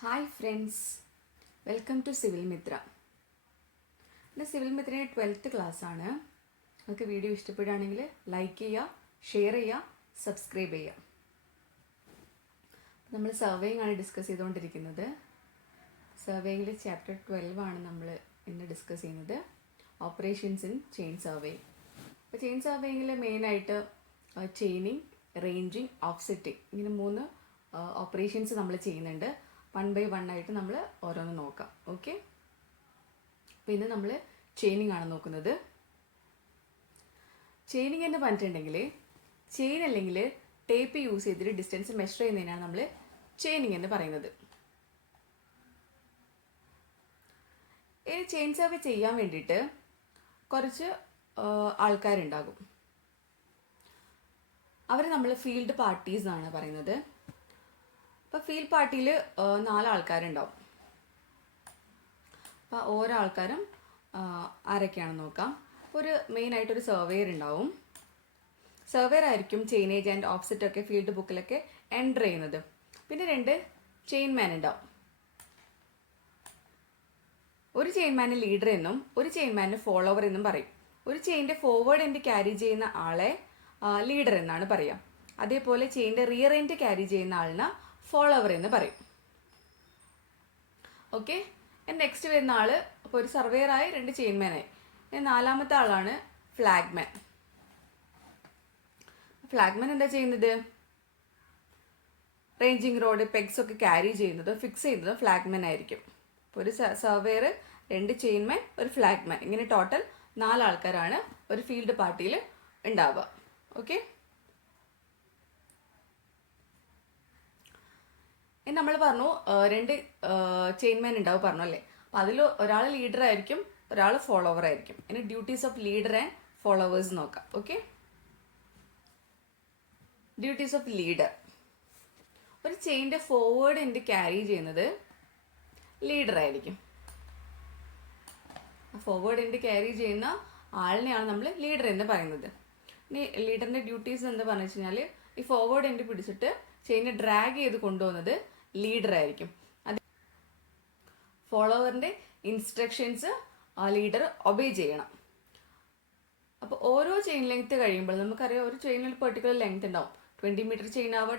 Hi friends, welcome to civil Mitra. എൻ്റെ സിവിൽ മിത്രയുടെ 12th ക്ലാസ്സാണ്. നിങ്ങൾക്ക് വീഡിയോ ഇഷ്ടപ്പെടുകയാണെങ്കിൽ ലൈക്ക് ചെയ്യുക, ഷെയർ ചെയ്യുക, സബ്സ്ക്രൈബ് ചെയ്യുക. നമ്മൾ സർവേയിങ് ആണ് ഡിസ്കസ് ചെയ്തുകൊണ്ടിരിക്കുന്നത്. സർവേയിങ്ങിൽ ചാപ്റ്റർ 12 ആണ് നമ്മൾ ഇന്ന് ഡിസ്കസ് ചെയ്യുന്നത്, ഓപ്പറേഷൻസ് ഇൻ ചെയിൻ സർവേയിങ്. അപ്പോൾ ചെയിൻ സർവേയിങ്ങിൽ മെയിനായിട്ട് ചെയിനിങ്, റേഞ്ചിങ്, ഓഫ്സെറ്റിങ്, ഇങ്ങനെ 3 ഓപ്പറേഷൻസ് നമ്മൾ ചെയ്യുന്നുണ്ട്. 1 by 1 ആയിട്ട് നമ്മൾ ഓരോന്ന് നോക്കാം. ഓക്കെ, അപ്പോൾ ഇന്ന് നമ്മൾ ചെയിനിങ് ആണ് നോക്കുന്നത്. ചെയിനിങ് എന്ന് പറഞ്ഞിട്ടുണ്ടെങ്കിൽ ചെയിൻ അല്ലെങ്കിൽ ടേപ്പ് യൂസ് ചെയ്തിട്ട് ഡിസ്റ്റൻസ് മെഷർ ചെയ്യുന്നതിനാണ് നമ്മൾ ചെയിനിങ് എന്ന് പറയുന്നത്. ഈ ചെയിൻ സർവേ ചെയ്യാൻ വേണ്ടിയിട്ട് കുറച്ച് ആൾക്കാരുണ്ടാകും. അവർ നമ്മൾ ഫീൽഡ് പാർട്ടീസ് എന്നാണ് പറയുന്നത്. അപ്പോൾ ഫീൽഡ് പാർട്ടിയിൽ 4 ആൾക്കാരുണ്ടാവും. അപ്പോൾ ഓരോ ആൾക്കാരും ആരൊക്കെയാണെന്ന് നോക്കാം. ഒരു മെയിനായിട്ടൊരു സർവേയർ ഉണ്ടാവും. സർവേയർ ആയിരിക്കും ചെയിനേജ് ആൻഡ് ഓഫ്സെറ്റ് ഒക്കെ ഫീൽഡ് ബുക്കിലൊക്കെ എൻ്റർ ചെയ്യുന്നത്. പിന്നെ 2 ചെയിൻമാൻ ഉണ്ടാവും. ഒരു ചെയിൻമാന് ലീഡർ എന്നും ഒരു ചെയിൻമാന് ഫോളോവർ എന്നും പറയും. ഒരു ചെയിൻ്റെ ഫോർവേഡ് എൻഡ് ക്യാരി ചെയ്യുന്ന ആളെ ലീഡർ എന്നാണ് പറയുക. അതേപോലെ ചെയിൻ്റെ റിയർ എൻഡ് ക്യാരി ചെയ്യുന്ന ആളിന് ഫോളോവർ എന്ന് പറയും. ഓക്കെ, നെക്സ്റ്റ് വരുന്ന ആൾ, അപ്പോൾ ഒരു സർവേയറായി 2 ചെയിൻമാനായി. 4ാമത്തെ ആളാണ് ഫ്ലാഗ്മാൻ. ഫ്ലാഗ്മാൻ എന്താ ചെയ്യുന്നത്? റേഞ്ചിങ് റോഡ്, പെഗ്സ് ഒക്കെ ക്യാരി ചെയ്യുന്നത്, ഫിക്സ് ചെയ്യുന്നത് ഫ്ലാഗ്മാൻ ആയിരിക്കും. അപ്പോൾ ഒരു സർവേയർ, 2 ചെയിൻമാൻ, ഒരു ഫ്ലാഗ്മാൻ, ഇങ്ങനെ ടോട്ടൽ 4 ആൾക്കാരാണ് ഒരു ഫീൽഡ് പാർട്ടിയിൽ ഉണ്ടാവുക. ഓക്കെ, നമ്മൾ പറഞ്ഞു 2 ചെയിൻമാൻ ഉണ്ടാവും പറഞ്ഞു അല്ലേ. അപ്പോൾ അതിൽ ഒരാൾ ലീഡർ ആയിരിക്കും, ഒരാൾ ഫോളോവർ ആയിരിക്കും. ഇനി duties of leader and followers നോക്കാം. Okay, duties of leader. ഒരു ചെയിൻ്റെ ഫോർവേഡ് എൻഡ് ക്യാരി ചെയ്യുന്നത് ലീഡർ ആയിരിക്കും. ഫോർവേഡ് എൻഡ് ക്യാരി ചെയ്യുന്ന ആളിനെയാണ് നമ്മൾ ലീഡർ എന്ന് പറയുന്നത്. ഇനി ലീഡറിൻ്റെ ഡ്യൂട്ടീസ് എന്ന് പറഞ്ഞു കഴിഞ്ഞാൽ ഈ ഫോർവേഡ് എൻഡ് പിടിച്ചിട്ട് ചെയിനെ ഡ്രാഗ് ചെയ്ത് കൊണ്ടുപോകുന്നത് ലീഡർ ആയിരിക്കും. അത് ഫോളോവറിൻ്റെ ഇൻസ്ട്രക്ഷൻസ് ലീഡർ ഒബേ ചെയ്യണം. അപ്പോൾ ഓരോ ചെയിൻ ലെങ്ത് കഴിയുമ്പോൾ നമുക്കറിയാം ഒരു ചെയിനിൽ പെർട്ടിക്കുലർ ലെങ്ത് ഉണ്ടാവും. 20 മീറ്റർ ചെയിൻ ആവുക,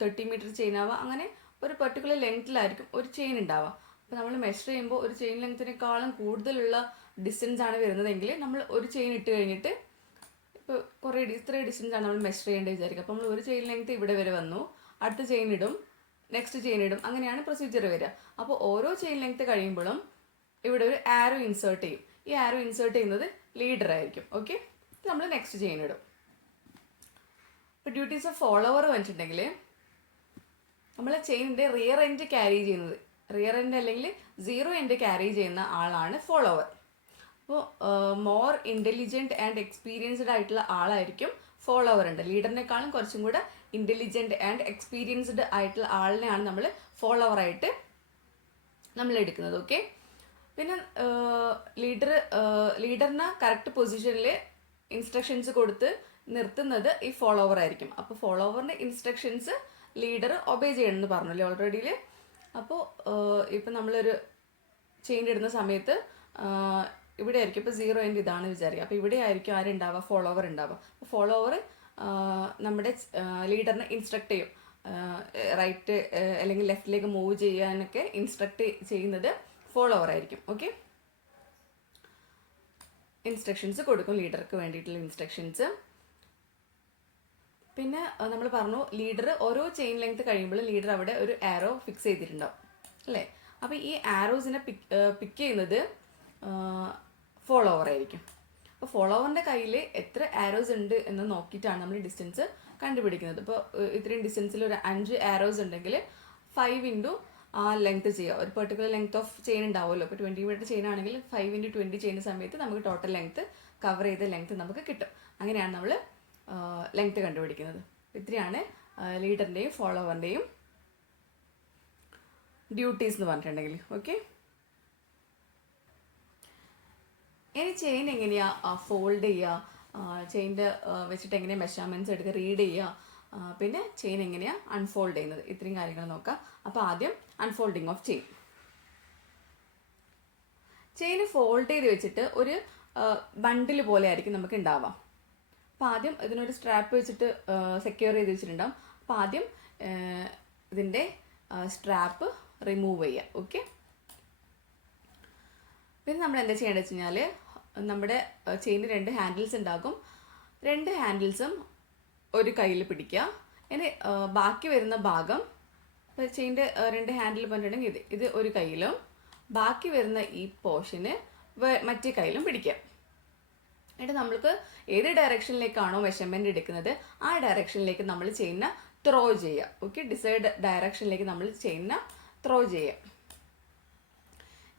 30 മീറ്റർ ചെയിൻ ആവുക, അങ്ങനെ ഒരു പെർട്ടിക്കുലർ ലെങ്ത്തിലായിരിക്കും ഒരു ചെയിൻ ഉണ്ടാവുക. അപ്പോൾ നമ്മൾ മെഷർ ചെയ്യുമ്പോൾ ഒരു ചെയിൻ ലെങ്ത്തിനേക്കാളും കൂടുതലുള്ള ഡിസ്റ്റൻസ് ആണ് വരുന്നതെങ്കിൽ നമ്മൾ ഒരു ചെയിൻ ഇട്ട് കഴിഞ്ഞിട്ട് ഇപ്പോൾ ഇത്രയും ഡിസ്റ്റൻസ് ആണ് നമ്മൾ മെഷർ ചെയ്യേണ്ടത് വിചാരിക്കുക. അപ്പോൾ നമ്മൾ ഒരു ചെയിൻ ലെങ്ത് ഇവിടെ വരെ വന്നു, അടുത്ത ചെയിൻ ഇടും, നെക്സ്റ്റ് ചെയിൻ ഇടും, അങ്ങനെയാണ് പ്രൊസീജിയർ വരിക. അപ്പോൾ ഓരോ ചെയിൻ ലെങ്ത് കഴിയുമ്പോഴും ഇവിടെ ഒരു ആരോ ഇൻസേർട്ട് ചെയ്യും. ഈ ആരോ ഇൻസേർട്ട് ചെയ്യുന്നത് ലീഡർ ആയിരിക്കും. ഓക്കെ, നമ്മൾ നെക്സ്റ്റ് ചെയിൻ ഇടും. ഇപ്പോൾ ഡ്യൂട്ടീസ് ഓഫ് ഫോളോവർ വന്നിട്ടുണ്ടെങ്കിൽ നമ്മൾ ചെയിനിൻ്റെ റിയർ എൻഡ് ക്യാരി ചെയ്യുന്നത്, റിയർ എൻഡ് അല്ലെങ്കിൽ 0 എൻഡ് ക്യാരി ചെയ്യുന്ന ആളാണ് ഫോളോവർ. അപ്പോൾ മോർ ഇൻ്റലിജൻറ്റ് ആൻഡ് എക്സ്പീരിയൻസ്ഡ് ആയിട്ടുള്ള ആളായിരിക്കും ഫോളോവർ ഉണ്ട്. ലീഡറിനേക്കാളും കുറച്ചും കൂടെ ഇൻ്റലിജൻറ്റ് ആൻഡ് എക്സ്പീരിയൻസ്ഡ് ആയിട്ടുള്ള ആളിനെയാണ് നമ്മൾ ഫോളോവറായിട്ട് നമ്മൾ എടുക്കുന്നത്. ഓക്കെ, പിന്നെ ലീഡറിന് കറക്റ്റ് പൊസിഷനിൽ ഇൻസ്ട്രക്ഷൻസ് കൊടുത്ത് നിർത്തുന്നത് ഈ ഫോളോവർ ആയിരിക്കും. അപ്പോൾ ഫോളോവറിൻ്റെ ഇൻസ്ട്രക്ഷൻസ് ലീഡർ ഒബേ ചെയ്യണമെന്ന് പറഞ്ഞല്ലോ ഓൾറെഡിയിൽ. അപ്പോൾ ഇപ്പം നമ്മളൊരു ചെയിൻ ഇടുന്ന സമയത്ത് ഇവിടെ ആയിരിക്കും, ഇപ്പോൾ 0 എൻഡ് ഇതാണ് വിചാരിക്കുക. അപ്പോൾ ഇവിടെ ആയിരിക്കും ആരുണ്ടാവുക? ഫോളോവർ ഉണ്ടാവുക. അപ്പോൾ ഫോളോവർ നമ്മുടെ ലീഡറിനെ ഇൻസ്ട്രക്ട് ചെയ്യും. റൈറ്റ് അല്ലെങ്കിൽ ലെഫ്റ്റിലേക്ക് മൂവ് ചെയ്യാനൊക്കെ ഇൻസ്ട്രക്ട് ചെയ്യുന്നത് ഫോളോവർ ആയിരിക്കും. ഓക്കെ, ഇൻസ്ട്രക്ഷൻസ് കൊടുക്കും ലീഡർക്ക് വേണ്ടിയിട്ടുള്ള ഇൻസ്ട്രക്ഷൻസ്. പിന്നെ നമ്മൾ പറഞ്ഞു ലീഡർ ഓരോ ചെയിൻ ലെങ്ത് കഴിയുമ്പോൾ ലീഡർ അവിടെ ഒരു ആരോ ഫിക്സ് ചെയ്തിട്ടുണ്ടാവും അല്ലേ. അപ്പോൾ ഈ ആരോസിനെ പിക്ക് ചെയ്യുന്നത് ഫോളോവർ ആയിരിക്കും. അപ്പോൾ ഫോളോവറിൻ്റെ കയ്യിൽ എത്ര ആരോസ് ഉണ്ട് എന്ന് നോക്കിയിട്ടാണ് നമ്മൾ ഡിസ്റ്റൻസ് കണ്ടുപിടിക്കുന്നത്. ഇപ്പോൾ ഇത്രയും ഡിസ്റ്റൻസിൽ ഒരു 5 ആരോസ് ഉണ്ടെങ്കിൽ 5 ഇൻറ്റു ആ ലെങ്ത് ചെയ്യുക. ഒരു പെർട്ടിക്കുലർ ലെങ്ത് ഓഫ് ചെയിൻ ഉണ്ടാവുമല്ലോ. ഇപ്പോൾ 20 മീറ്റർ ചെയിൻ ആണെങ്കിൽ 5 ഇൻറ്റു 20 ചെയ്യുന്ന സമയത്ത് നമുക്ക് ടോട്ടൽ ലെങ്ത്, കവർ ചെയ്ത ലെങ്ത് നമുക്ക് കിട്ടും. അങ്ങനെയാണ് നമ്മൾ ലെങ്ത് കണ്ടുപിടിക്കുന്നത്. ഇത്രയാണ് ലീഡറിൻ്റെയും ഫോളോവറിൻ്റെയും ഡ്യൂട്ടീസ് എന്ന് പറഞ്ഞിട്ടുണ്ടെങ്കിൽ. ഓക്കെ, ഇനി ചെയിൻ എങ്ങനെയാണ് ഫോൾഡ് ചെയ്യുക, ചെയിൻ്റെ വെച്ചിട്ട് എങ്ങനെയാണ് മെഷർമെൻറ്റ്സ് എടുക്കുക, റീഡ് ചെയ്യുക, പിന്നെ ചെയിൻ എങ്ങനെയാണ് അൺഫോൾഡ് ചെയ്യുന്നത്, ഇത്രയും കാര്യങ്ങൾ നോക്കാം. അപ്പോൾ ആദ്യം unfolding of chain. Chain fold ചെയ്ത് വെച്ചിട്ട് ഒരു ബണ്ടിൽ പോലെ ആയിരിക്കും നമുക്ക് ഉണ്ടാവാം. അപ്പോൾ ആദ്യം ഇതിനൊരു സ്ട്രാപ്പ് വെച്ചിട്ട് സെക്യൂർ ചെയ്ത് വെച്ചിട്ടുണ്ടാവും. അപ്പോൾ ആദ്യം ഇതിൻ്റെ സ്ട്രാപ്പ് റിമൂവ് ചെയ്യുക. ഓക്കെ, പിന്നെ നമ്മൾ എന്താ ചെയ്യേണ്ടത് വെച്ച് കഴിഞ്ഞാൽ നമ്മുടെ ചെയിന് 2 ഹാൻഡിൽസ് ഉണ്ടാകും. 2 ഹാൻഡിൽസും ഒരു കയ്യിൽ പിടിക്കുക. ഇനി ബാക്കി വരുന്ന ഭാഗം, ഇപ്പോൾ ചെയിൻ്റെ 2 ഹാൻഡിൽ പറഞ്ഞിട്ടുണ്ടെങ്കിൽ ഇത് ഒരു കയ്യിലും ബാക്കി വരുന്ന ഈ പോർഷന് മറ്റേ കയ്യിലും പിടിക്കുക. എന്നിട്ട് നമ്മൾക്ക് ഏത് ഡയറക്ഷനിലേക്കാണോ മെഷർമെൻറ്റ് എടുക്കുന്നത് ആ ഡയറക്ഷനിലേക്ക് നമ്മൾ ചെയിനെ ത്രോ ചെയ്യുക. ഓക്കെ, ഡിസൈഡ് ഡയറക്ഷനിലേക്ക് നമ്മൾ ചെയിനെ ത്രോ ചെയ്യുക.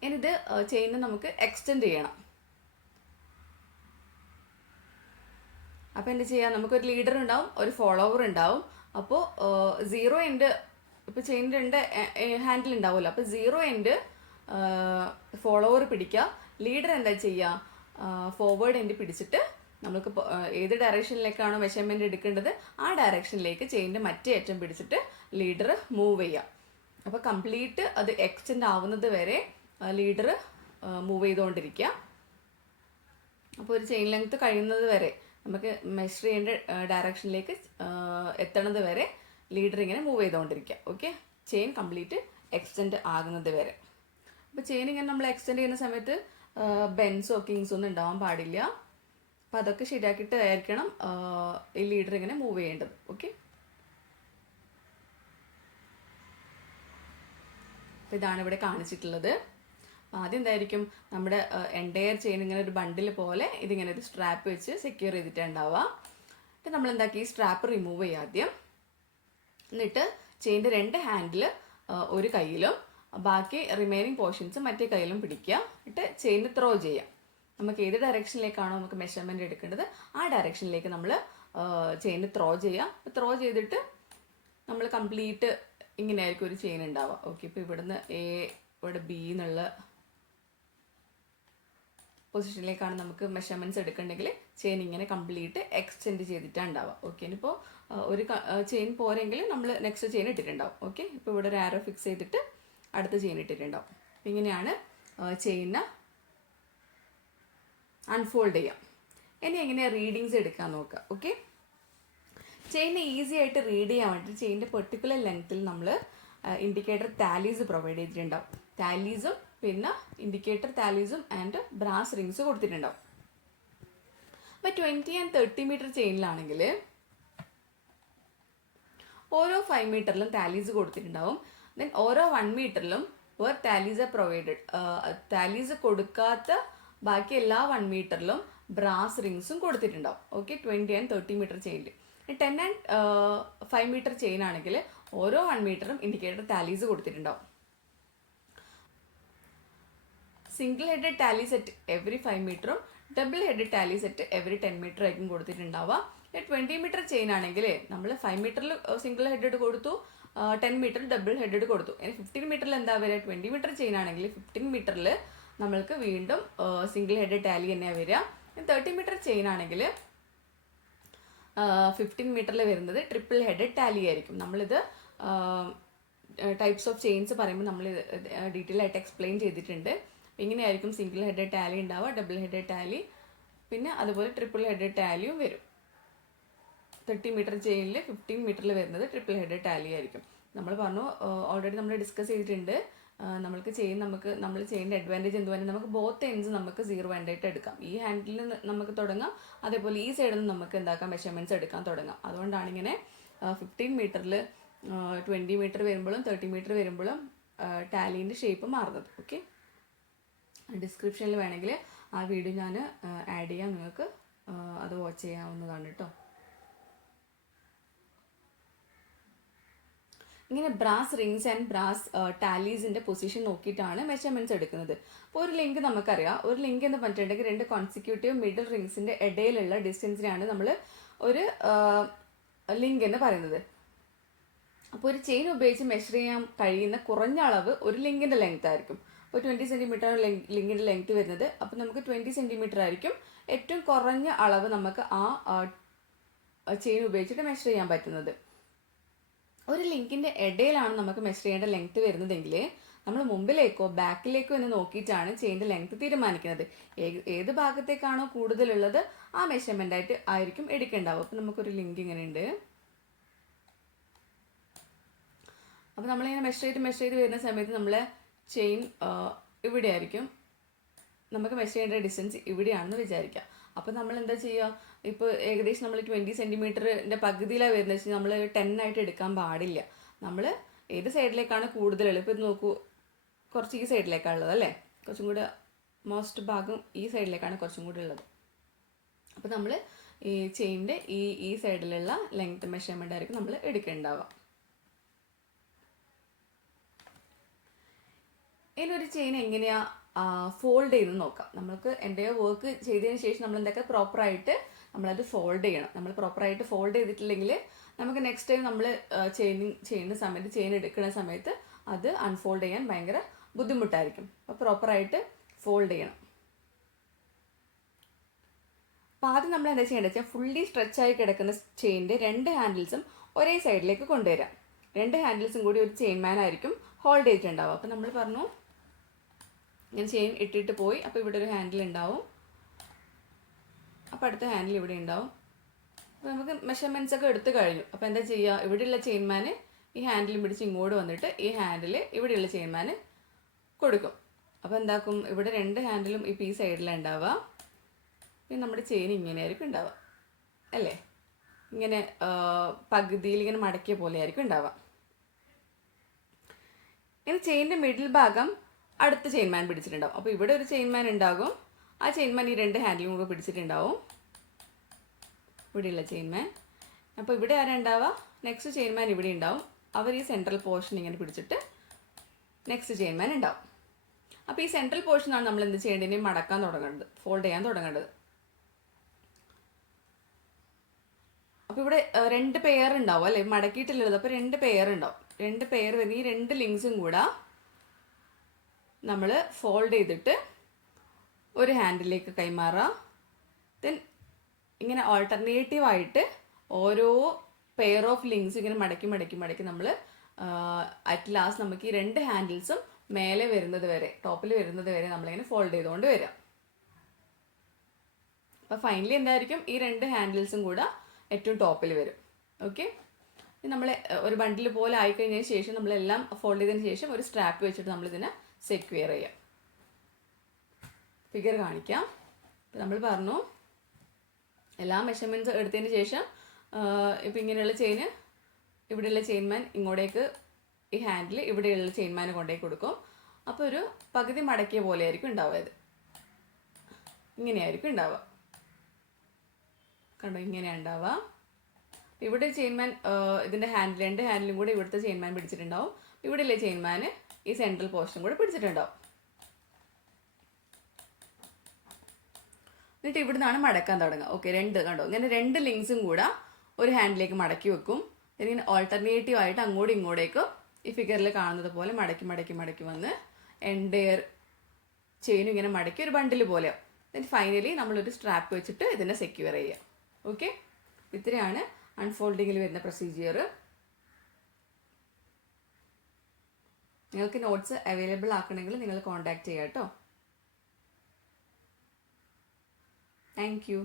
ഇനിയിത് ചെയിനെ നമുക്ക് എക്സ്റ്റെൻഡ് ചെയ്യണം. അപ്പോൾ എന്താ ചെയ്യുക, നമുക്കൊരു ലീഡർ ഉണ്ടാവും, ഒരു ഫോളോവർ ഉണ്ടാവും. അപ്പോൾ 0 എൻഡ്, ഇപ്പോൾ ചെയിൻ 2 ഹാൻഡിൽ ഉണ്ടാവുമല്ലോ, അപ്പോൾ 0 എൻഡ് ഫോളോവർ പിടിക്കുക. ലീഡർ എന്താ ചെയ്യുക, ഫോർവേഡ് എൻഡ് പിടിച്ചിട്ട് നമുക്ക് ഏത് ഡയറക്ഷനിലേക്കാണോ മെഷർമെൻറ്റ് എടുക്കേണ്ടത് ആ ഡയറക്ഷനിലേക്ക് ചെയിൻ്റെ മറ്റേ അറ്റം പിടിച്ചിട്ട് ലീഡർ മൂവ് ചെയ്യുക. അപ്പോൾ കംപ്ലീറ്റ് അത് എക്സ്റ്റെൻഡ് ആവുന്നത് വരെ ലീഡർ മൂവ് ചെയ്തുകൊണ്ടിരിക്കുക. അപ്പോൾ ഒരു ചെയിൻ ലെങ്ത് കഴിയുന്നത് വരെ, നമുക്ക് മെഷർ ചെയ്യേണ്ട ഡയറക്ഷനിലേക്ക് എത്തണത് വരെ ലീഡർ ഇങ്ങനെ മൂവ് ചെയ്തുകൊണ്ടിരിക്കുക. ഓക്കെ, ചെയിൻ കംപ്ലീറ്റ് എക്സ്റ്റെൻഡ് ആകുന്നത് വരെ. അപ്പോൾ ചെയിൻ ഇങ്ങനെ നമ്മൾ എക്സ്റ്റെൻഡ് ചെയ്യുന്ന സമയത്ത് ബെൻസോ കിങ്സോ ഒന്നും ഉണ്ടാവാൻ പാടില്ല. അപ്പോൾ അതൊക്കെ ശരിയാക്കിയിട്ട് ആയിരിക്കണം ഈ ലീഡർ ഇങ്ങനെ മൂവ് ചെയ്യേണ്ടത്. ഓക്കെ, അപ്പോൾ ഇതാണ് ഇവിടെ കാണിച്ചിട്ടുള്ളത്. ആദ്യം എന്തായിരിക്കും, നമ്മുടെ എൻറ്റയർ ചെയിൻ ഇങ്ങനെ ഒരു ബണ്ടിൽ പോലെ ഇതിങ്ങനെ ഒരു സ്ട്രാപ്പ് വെച്ച് സെക്യൂർ ചെയ്തിട്ടുണ്ടാവുക. എന്നിട്ട് നമ്മൾ എന്താക്കി, ഈ സ്ട്രാപ്പ് റിമൂവ് ചെയ്യുക ആദ്യം. എന്നിട്ട് ചെയിൻ്റെ 2 ഹാൻഡിൽ ഒരു കയ്യിലും ബാക്കി റിമൈനിങ് പോർഷൻസ് മറ്റേ കയ്യിലും പിടിക്കുക. എന്നിട്ട് ചെയിൻ ത്രോ ചെയ്യുക. നമുക്ക് ഏത് ഡയറക്ഷനിലേക്കാണോ നമുക്ക് മെഷർമെൻറ്റ് എടുക്കേണ്ടത് ആ ഡയറക്ഷനിലേക്ക് നമ്മൾ ചെയിൻ ത്രോ ചെയ്യുക. ത്രോ ചെയ്തിട്ട് നമ്മൾ കംപ്ലീറ്റ് ഇങ്ങനെയായിരിക്കും ഒരു ചെയിൻ ഉണ്ടാവുക. ഓക്കെ, ഇപ്പോൾ ഇവിടുന്ന് ഇവിടെ B എന്നുള്ള പൊസിഷനിലേക്കാണ് നമുക്ക് മെഷർമെൻറ്റ്സ് എടുക്കണമെങ്കിൽ ചെയിൻ ഇങ്ങനെ കംപ്ലീറ്റ് എക്സ്റ്റെൻഡ് ചെയ്തിട്ടാണ് ഉണ്ടാവുക. ഓക്കെ, ഇനിയിപ്പോൾ ഒരു ചെയിൻ പോരെങ്കിൽ നമ്മൾ നെക്സ്റ്റ് ചെയിൻ ഇട്ടിട്ടുണ്ടാവും. ഓക്കെ, ഇപ്പോൾ ഇവിടെ ഒരു ആരോ ഫിക്സ് ചെയ്തിട്ട് അടുത്ത ചെയിൻ ഇട്ടിട്ടുണ്ടാവും. ഇങ്ങനെയാണ് ചെയിന് അൺഫോൾഡ് ചെയ്യാം. ഇനി എങ്ങനെയാണ് റീഡിങ്സ് എടുക്കാൻ നോക്കുക. ഓക്കെ, ചെയിന് ഈസി ആയിട്ട് റീഡ് ചെയ്യാൻ വേണ്ടിയിട്ട് ചെയിൻ്റെ പെർട്ടിക്കുലർ ലെങ്ത്തിൽ നമ്മൾ ഇൻഡിക്കേറ്റർ താലീസ് പ്രൊവൈഡ് ചെയ്തിട്ടുണ്ടാവും. താലീസും പിന്നെ ഇൻഡിക്കേറ്റർ താലീസും ആൻഡ് ബ്രാസ് റിങ്സ് കൊടുത്തിട്ടുണ്ടാവും. അപ്പോൾ 20 and 30 മീറ്റർ ചെയിനിലാണെങ്കിൽ ഓരോ 5 മീറ്ററിലും താലീസ് കൊടുത്തിട്ടുണ്ടാവും. ദെൻ ഓരോ 1 മീറ്ററിലും താലീസ് പ്രൊവൈഡഡ്. താലീസ് കൊടുക്കാത്ത ബാക്കി എല്ലാ 1 മീറ്ററിലും ബ്രാസ് റിങ്സും കൊടുത്തിട്ടുണ്ടാവും. ഓക്കെ, 20 and 30 മീറ്റർ ചെയിനിൽ. 10 and 5 മീറ്റർ ചെയിൻ ആണെങ്കിൽ ഓരോ 1 മീറ്ററും ഇൻഡിക്കേറ്റർ താലീസ് കൊടുത്തിട്ടുണ്ടാവും. Single headed tally set every 5 മീറ്ററും double headed tally set every 10 metre ആയിരിക്കും കൊടുത്തിട്ടുണ്ടാവുക. 20 മീറ്റർ ചെയിൻ ആണെങ്കിൽ നമ്മൾ 5 മീറ്ററിൽ സിംഗിൾ ഹെഡഡ് കൊടുത്തു, 10 മീറ്റർ ഡബിൾ ഹെഡഡ് കൊടുത്തു. ഇനി 15 മീറ്ററിൽ എന്താ വരിക, 20 മീറ്റർ ചെയിൻ ആണെങ്കിൽ 15 മീറ്ററിൽ നമ്മൾക്ക് വീണ്ടും സിംഗിൾ ഹെഡഡ് ടാലി തന്നെയാണ് വരിക. 30 മീറ്റർ ചെയിൻ ആണെങ്കിൽ 15 മീറ്ററിൽ വരുന്നത് ട്രിപ്പിൾ ഹെഡഡ് ടാലി ആയിരിക്കും. നമ്മളിത് ടൈപ്സ് ഓഫ് ചെയിൻസ് പറയുമ്പോൾ നമ്മൾ ഡീറ്റെയിൽ ആയിട്ട് എക്സ്പ്ലെയിൻ ചെയ്തിട്ടുണ്ട്. ഇങ്ങനെയായിരിക്കും സിംഗിൾ ഹെഡഡ് ടാലി ഉണ്ടാവുക, ഡബിൾ ഹെഡഡ് ടാലി, പിന്നെ അതുപോലെ ട്രിപ്പിൾ ഹെഡഡ് ടാലിയും വരും. 30 മീറ്റർ ചെയിനിൽ 15 മീറ്ററിൽ വരുന്നത് ട്രിപ്പിൾ ഹെഡഡ് ടാലി ആയിരിക്കും. നമ്മൾ പറഞ്ഞു, ഓൾറെഡി നമ്മൾ ഡിസ്കസ് ചെയ്തിട്ടുണ്ട്. നമ്മൾ ചെയ്യുന്ന അഡ്വാൻറ്റേജ് എന്തുവാണ്, നമുക്ക് ബോത്ത് എൻഡ്സ് നമുക്ക് 0 എൻഡായിട്ട് എടുക്കാം. ഈ ഹാൻഡിൽ നമുക്ക് തുടങ്ങാം, അതേപോലെ ഈ സൈഡിൽ നിന്ന് നമുക്ക് എന്താക്കാം മെഷർമെൻറ്റ്സ് എടുക്കാൻ തുടങ്ങാം. അതുകൊണ്ടാണ് ഇങ്ങനെ 15 മീറ്ററിൽ 20 മീറ്റർ വരുമ്പോഴും 30 മീറ്റർ വരുമ്പോഴും ടാലീൻ്റെ ഷേപ്പ് മാറുന്നത്. ഓക്കെ, ഡിസ്ക്രിപ്ഷനിൽ വേണമെങ്കിൽ ആ വീഡിയോ ഞാൻ ആഡ് ചെയ്യാം, നിങ്ങൾക്ക് അത് വാച്ച് ചെയ്യാവുന്നതാണ് കേട്ടോ. ഇങ്ങനെ ബ്രാസ് റിങ്സ് ആൻഡ് ബ്രാസ് ടാലീസിൻ്റെ പൊസിഷൻ നോക്കിയിട്ടാണ് മെഷർമെൻറ്റ്സ് എടുക്കുന്നത്. അപ്പോൾ ഒരു ലിങ്ക് നമുക്കറിയാം. ഒരു ലിങ്ക് എന്ന് പറഞ്ഞിട്ടുണ്ടെങ്കിൽ 2 കോൺസിക്യൂട്ടീവ് മിഡിൽ റിങ്സിൻ്റെ ഇടയിലുള്ള ഡിസ്റ്റൻസിനാണ് നമ്മൾ ഒരു ലിങ്ക് എന്ന് പറയുന്നത്. അപ്പോൾ ഒരു ചെയിൻ ഉപയോഗിച്ച് മെഷർ ചെയ്യാൻ കഴിയുന്ന കുറഞ്ഞ അളവ് ഒരു ലിങ്കിൻ്റെ ലെങ്ത് ആയിരിക്കും. അപ്പോൾ 20 സെൻറ്റിമീറ്റർ ലിങ്കിൻ്റെ ലെങ്ത് വരുന്നത്. അപ്പോൾ നമുക്ക് 20 സെൻറ്റിമീറ്റർ ആയിരിക്കും ഏറ്റവും കുറഞ്ഞ അളവ് നമുക്ക് ആ ചെയിൻ ഉപയോഗിച്ചിട്ട് മെഷർ ചെയ്യാൻ പറ്റുന്നത്. ഒരു ലിങ്കിൻ്റെ ഇടയിലാണ് നമുക്ക് മെഷർ ചെയ്യേണ്ട ലെങ്ത് വരുന്നതെങ്കിൽ നമ്മൾ മുമ്പിലേക്കോ ബാക്കിലേക്കോ എന്ന് നോക്കിയിട്ടാണ് ചെയിൻ്റെ ലെങ്ത് തീരുമാനിക്കുന്നത്. ഏത് ഭാഗത്തേക്കാണോ കൂടുതലുള്ളത് ആ മെഷർമെൻ്റ് ആയിട്ട് ആയിരിക്കും എടുക്കേണ്ടാവുക. അപ്പോൾ നമുക്കൊരു ലിങ്ക് ഇങ്ങനെ ഉണ്ട്. അപ്പോൾ നമ്മളിങ്ങനെ മെഷർ ചെയ്ത് വരുന്ന സമയത്ത് നമ്മളെ ചെയിൻ ഇവിടെ ആയിരിക്കും. നമുക്ക് മെഷർ ചെയ്യേണ്ട ഡിസ്റ്റൻസ് ഇവിടെയാണെന്ന് വിചാരിക്കാം. അപ്പോൾ നമ്മൾ എന്താ ചെയ്യുക, ഇപ്പോൾ ഏകദേശം നമ്മൾ 20 സെൻറ്റിമീറ്ററിൻ്റെ പകുതിയിലാണ് വരുന്നത് വെച്ചാൽ നമ്മൾ 10 ആയിട്ട് എടുക്കാൻ പാടില്ല. നമ്മൾ ഏത് സൈഡിലേക്കാണ് കൂടുതലുള്ളത്, ഇപ്പോൾ ഇത് നോക്കൂ, കുറച്ച് ഈ സൈഡിലേക്കാണ് ഉള്ളത് അല്ലേ, കുറച്ചും കൂടെ മോസ്റ്റ് ഭാഗം ഈ സൈഡിലേക്കാണ് കുറച്ചും കൂടി ഉള്ളത്. അപ്പോൾ നമ്മൾ ഈ ചെയിൻ്റെ ഈ സൈഡിലുള്ള ലെങ്ത് മെഷർമെൻ്റ് ആയിരിക്കും നമ്മൾ എടുക്കേണ്ടാവുക. ഇതിലൊരു ചെയിൻ എങ്ങനെയാണ് ഫോൾഡ് ചെയ്ത് നോക്കാം. നമുക്ക് എൻ്റെ വർക്ക് ചെയ്തതിന് ശേഷം നമ്മൾ എന്തൊക്കെ പ്രോപ്പറായിട്ട് നമ്മളത് ഫോൾഡ് ചെയ്യണം. നമ്മൾ പ്രോപ്പറായിട്ട് ഫോൾഡ് ചെയ്തിട്ടില്ലെങ്കിൽ നമുക്ക് നെക്സ്റ്റ് ടൈം നമ്മൾ ചെയ്യുന്ന സമയത്ത് ചെയിൻ എടുക്കുന്ന സമയത്ത് അത് അൺഫോൾഡ് ചെയ്യാൻ ഭയങ്കര ബുദ്ധിമുട്ടായിരിക്കും. അപ്പോൾ പ്രോപ്പറായിട്ട് ഫോൾഡ് ചെയ്യണം. അപ്പോൾ ആദ്യം നമ്മൾ എന്താ ചെയ്യേണ്ടത് വെച്ചാൽ ഫുള്ളി സ്ട്രെച്ചായി കിടക്കുന്ന ചെയിൻ്റെ 2 ഹാൻഡിൽസും ഒരേ സൈഡിലേക്ക് കൊണ്ടുവരാം. 2 ഹാൻഡിൽസും കൂടി ഒരു ചെയിൻ മാൻ ആയിരിക്കും ഹോൾഡ് ചെയ്തിട്ടുണ്ടാവും. അപ്പോൾ നമ്മൾ പറഞ്ഞു ഞാൻ ചെയിൻ ഇട്ടിട്ട് പോയി, അപ്പോൾ ഇവിടെ ഒരു ഹാൻഡിൽ ഉണ്ടാവും, അപ്പോൾ അടുത്ത ഹാൻഡിൽ ഇവിടെ ഉണ്ടാവും. അപ്പോൾ നമുക്ക് മെഷർമെൻറ്റ്സ് ഒക്കെ എടുത്തു കഴിഞ്ഞു. അപ്പോൾ എന്താ ചെയ്യുക, ഇവിടെയുള്ള ചെയിൻമാന് ഈ ഹാൻഡിലും പിടിച്ച് ഇങ്ങോട്ട് വന്നിട്ട് ഈ ഹാൻഡിൽ ഇവിടെയുള്ള ചെയിൻമാന് കൊടുക്കും. അപ്പോൾ എന്താക്കും, ഇവിടെ 2 ഹാൻഡിലും ഇപ്പോൾ ഈ സൈഡിലാണ് ഉണ്ടാവുക. പിന്നെ നമ്മുടെ ചെയിൻ ഇങ്ങനെയായിരിക്കും ഉണ്ടാവുക അല്ലേ, ഇങ്ങനെ പകുതിയിൽ ഇങ്ങനെ മടക്കിയ പോലെ ആയിരിക്കും ഉണ്ടാവുക. ഇനി ചെയിൻ്റെ മിഡിൽ ഭാഗം അടുത്ത ചെയിൻമാൻ പിടിച്ചിട്ടുണ്ടാവും. അപ്പോൾ ഇവിടെ ഒരു ചെയിൻമാൻ ഉണ്ടാകും, ആ ചെയിൻമാൻ ഈ 2 ഹാൻഡിലും കൂടെ പിടിച്ചിട്ടുണ്ടാവും, ഇവിടെയുള്ള ചെയിൻമാൻ. അപ്പോൾ ഇവിടെ ആരാ ഉണ്ടാവുക, നെക്സ്റ്റ് ചെയിൻമാൻ ഇവിടെ ഉണ്ടാവും, അവർ ഈ സെൻട്രൽ പോർഷൻ ഇങ്ങനെ പിടിച്ചിട്ട് നെക്സ്റ്റ് ചെയിൻമാൻ ഉണ്ടാവും. അപ്പോൾ ഈ സെൻട്രൽ പോർഷനാണ് നമ്മൾ എന്ത് ചെയ്യേണ്ടത്, മടക്കാൻ തുടങ്ങേണ്ടത്, ഫോൾഡ് ചെയ്യാൻ തുടങ്ങേണ്ടത്. അപ്പോൾ ഇവിടെ 2 പെയർ ഉണ്ടാവും അല്ലേ, മടക്കിയിട്ടുള്ളത്. അപ്പോൾ 2 പെയർ ഉണ്ടാവും. 2 പെയർ വരുന്ന ഈ 2 ലിങ്ക്സും കൂടെ നമ്മൾ ഫോൾഡ് ചെയ്തിട്ട് ഒരു ഹാൻഡിലേക്ക് കൈമാറുക. ദെൻ ഇങ്ങനെ ഓൾട്ടർനേറ്റീവായിട്ട് ഓരോ പെയർ ഓഫ് ലിങ്ക്സ് ഇങ്ങനെ മടക്കി നമ്മൾ അറ്റ് ലാസ്റ്റ് നമുക്ക് ഈ 2 ഹാൻഡിൽസും മേലെ വരുന്നത് വരെ, ടോപ്പിൽ വരുന്നത് വരെ നമ്മളിങ്ങനെ ഫോൾഡ് ചെയ്തുകൊണ്ട് വരാം. അപ്പോൾ ഫൈനലി എന്തായിരിക്കും, ഈ 2 ഹാൻഡിൽസും കൂടെ ഏറ്റവും ടോപ്പിൽ വരും. ഓക്കെ, നമ്മൾ ഒരു ബണ്ടിൽ പോലെ ആയിക്കഴിഞ്ഞതിന് ശേഷം നമ്മളെല്ലാം ഫോൾഡ് ചെയ്തതിന് ശേഷം ഒരു സ്ട്രാപ്പ് വെച്ചിട്ട് നമ്മളിതിനെ സെക്യൂർ ചെയ്യാം. ഫിഗർ കാണിക്കാം. നമ്മൾ പറഞ്ഞു എല്ലാ മെഷർമെൻറ്റ്സ് എടുത്തതിന് ശേഷം ഇപ്പോൾ ഇങ്ങനെയുള്ള ചെയിന് ഇവിടെയുള്ള ചെയിൻമാൻ ഇങ്ങോട്ടേക്ക് ഈ ഹാൻഡിൽ ഇവിടെയുള്ള ചെയിൻമാന് കൊണ്ടേക്ക് കൊടുക്കും. അപ്പോൾ ഒരു പകുതി മടക്കിയ പോലെ ആയിരിക്കും ഉണ്ടാവുക. ഇത് ഇങ്ങനെയായിരിക്കും ഉണ്ടാവുക, കണ്ടോ, ഇങ്ങനെയാണ് ഉണ്ടാവുക. ഇവിടെ ചെയിൻമാൻ ഇതിൻ്റെ ഹാൻഡിൽ 2 ഹാൻഡിലും കൂടെ ഇവിടുത്തെ ചെയിൻമാൻ പിടിച്ചിട്ടുണ്ടാവും, ഇവിടെയുള്ള ചെയിൻമാന് ഈ സെൻട്രൽ പോർഷൻ കൂടെ പിടിച്ചിട്ടുണ്ടാവും. എന്നിട്ട് ഇവിടെ നിന്നാണ് മടക്കാൻ തുടങ്ങുക. ഓക്കെ, 2 കണ്ടോ, ഇങ്ങനെ 2 ലിങ്ക്സും കൂടെ ഒരു ഹാൻഡിലേക്ക് മടക്കി വെക്കും. ഇങ്ങനെ ഓൾട്ടർനേറ്റീവ് ആയിട്ട് അങ്ങോട്ടും ഇങ്ങോട്ടേക്കും ഈ ഫിഗറിൽ കാണുന്നത് പോലെ മടക്കി വന്ന് എൻഡെയർ ചെയിനും ഇങ്ങനെ മടക്കി ഒരു ബണ്ടിൽ പോലെ. ദെൻ ഫൈനലി നമ്മളൊരു സ്ട്രാപ്പ് വെച്ചിട്ട് ഇതിനെ സെക്യൂർ ചെയ്യുക. ഓക്കെ, ഇത്രയാണ് അൺഫോൾഡിങ്ങിൽ വരുന്ന പ്രൊസീജിയർ. നിങ്ങൾക്ക് നോട്ട്സ് അവൈലബിൾ ആക്കണമെങ്കിൽ നിങ്ങൾ കോൺടാക്ട് ചെയ്യാം കേട്ടോ. Thank you.